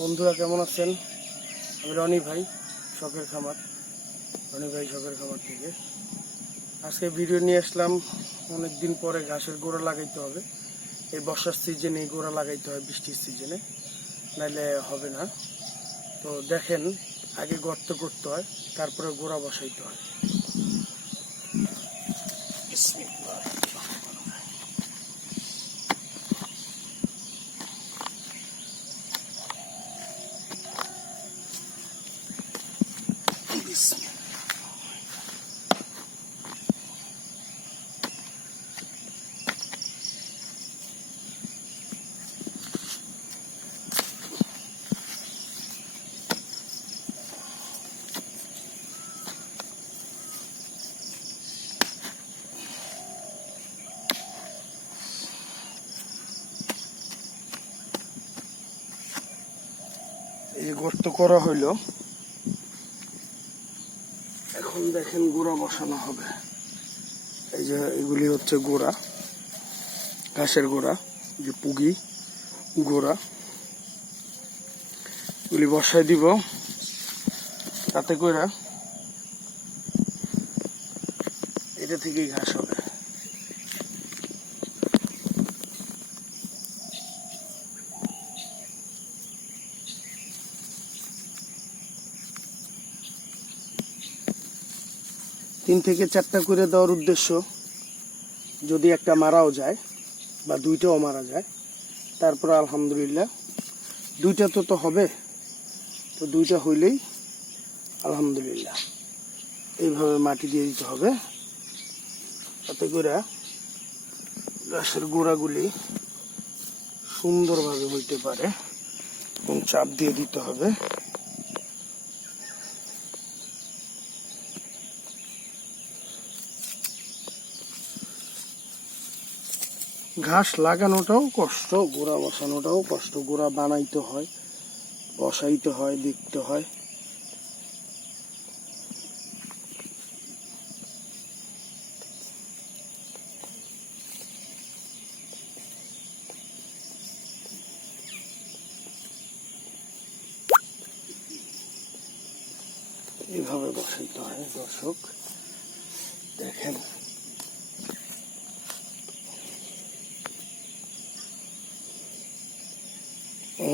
বন্ধুরা কেমন আছেন? আমি রনি ভাই শখের খামার থেকে আজকে ভিডিও নিয়ে আসলাম। অনেকদিন পরে ঘাসের গোড়া লাগাইতে হবে। এই বর্ষার সিজনে গোড়া লাগাইতে হয়, বৃষ্টির সিজনে, নাইলে হবে না। তো দেখেন, আগে গর্ত করতে হয়, তারপরে গোড়া বসাইতে হয়। এই গর্ত করা হইলো, এখন দেখেন গোড়া বসানো হবে। এই যে এগুলি হচ্ছে গোড়া, ঘাসের গোড়া, যে পুগি গোড়া, এগুলি বসাই দিব। তাতে করে এটা থেকেই ঘাস হবে। তিন থেকে চারটা করে দেওয়ার উদ্দেশ্য, যদি একটা মারাও যায় বা দুইটাও মারা যায়, তারপর আলহামদুলিল্লাহ দুইটা তো হবে, তো দুইটা হইলেই আলহামদুলিল্লাহ। এইভাবে মাটি দিয়ে দিতে হবে, তাতে করে গাছের গোড়াগুলি সুন্দরভাবে হইতে পারে, এবং চাপ দিয়ে দিতে হবে। ঘাস লাগানোটাও কষ্ট, গোড়া বসানোটাও কষ্ট। গোড়া বানাইতে হয়, বসাইতে হয়, দেখতে হয়। এইভাবে বসাইতে হয়। দর্শক দেখেন,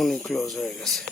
অনেক ক্লোজ হয়ে গেছে।